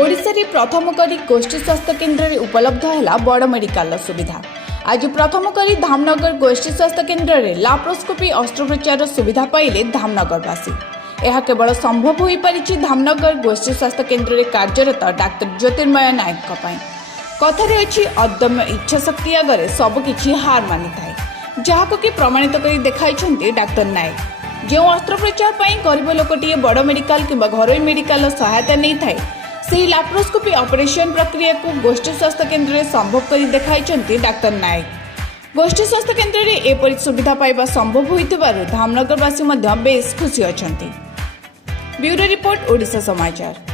ओडिशा रे प्रथम करी गोष्ठी स्वास्थ्य केन्द्र रे उपलब्ध है बड़ मेडिकल सुविधा। आज प्रथम करी धामनगर गोष्ठी स्वास्थ्य केन्द्र रे लाप्रोस्कोपी अस्त्रोपचार सुविधा पाइले धामनगरवासी। यह केवल संभव हो पारिछि धामनगर गोष्ठी स्वास्थ्य केन्द्र रे कार्यरत डाक्टर ज्योतिर्मय नायक कथारे अछि अदम्य इच्छा शक्ति आगे सबकिछि हार मानि थाए, जहाको कि प्रमाणित करी देखाइछन्ति डाक्टर नायक। जो अस्त्रोपचार पई गरीब लोकटिए बड़ मेडिकल किंबा घरोई मेडिकल सहायता नहीं थाए, से लाप्रोस्कोपी ऑपरेशन प्रक्रिया को गोष्ठी स्वास्थ्य केन्द्र में संभव कर देखाई डाक्टर नायक। गोष्ठी स्वास्थ्य केन्द्र में एपरी सुविधा पाइबा संभव होइतिबारु धामनगरवासी बेस खुशी अछंती। ब्यूरो रिपोर्ट, ओडिशा समाचार।